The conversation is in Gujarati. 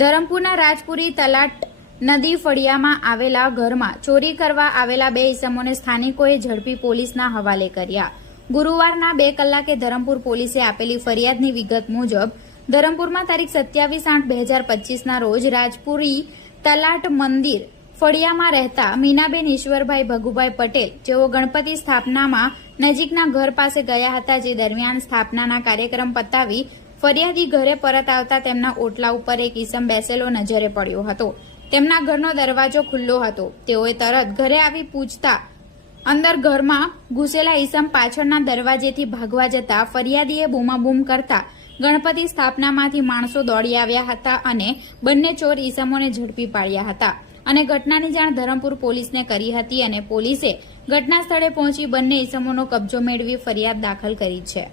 ધરમપુરના રાજપુરી તલાટ નદી ફળિયામાં આવેલા ઘરમાં ચોરી કરવા આવેલા બે ઇસમોને સ્થાનિકોએ ઝડપી પોલીસના હવાલે કર્યા. ગુરુવારના બે કલાકે ધરમપુર પોલીસે આપેલી ફરિયાદની વિગત મુજબ, ધરમપુરમાં તારીખ સત્યાવીસ આઠ બે હજાર પચીસના રોજ રાજપુરી તલાટ મંદિર ફળિયામાં રહેતા મીનાબેન ઈશ્વરભાઈ ભગુભાઈ પટેલ, જેઓ ગણપતિ સ્થાપનામાં નજીકના ઘર પાસે ગયા હતા, જે દરમિયાન સ્થાપનાના કાર્યક્રમ પતાવી ફરિયાદી ઘરે પરત આવતા તેમના ઓટલા ઉપર એક ઈસમ બેસેલો નજરે પડ્યો હતો. તેમના ઘરનો દરવાજો ખુલ્લો હતો. તેઓએ તરત ઘરે આવી પૂછતા અંદર ઘરમાં ઘૂસેલા ઈસમ પાછળના દરવાજેથી ભાગવા જતા ફરિયાદીએ બૂમાબૂમ કરતા ગણપતિ સ્થાપનામાંથી માણસો દોડી આવ્યા હતા અને બંને ચોર ઈસમોને ઝડપી પાડ્યા હતા અને ઘટનાની જાણ ધરમપુર પોલીસને કરી હતી અને પોલીસે ઘટના સ્થળે પહોંચી બંને ઈસમોનો કબજો મેળવી ફરિયાદ દાખલ કરી છે.